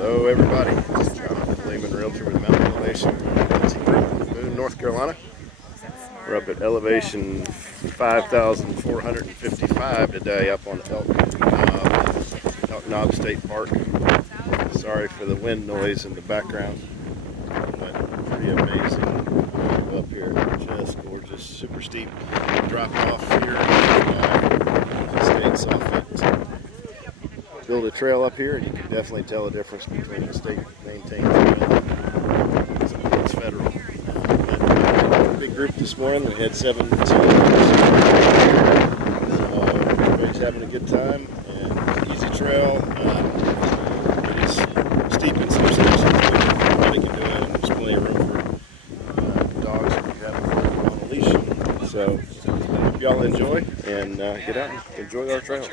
Hello everybody, this is John, Lehman Realtor with Mountain Elevation in Boone, North Carolina. We're up at elevation 5,455 today up on Elk Knob State Park. Sorry for the wind noise in the background, but pretty amazing up here. Just gorgeous, super steep drop off here. State soffit. Build a trail up here, and you can definitely tell the difference between the state maintained trail and it's federal. But big group this morning. We had 7 teams. So everybody's having a good time, and it's an easy trail. It is steep in some sections, but anybody can do it, and there's plenty of room for dogs if you have them on a leash. So hope y'all enjoy and get out and enjoy our trails.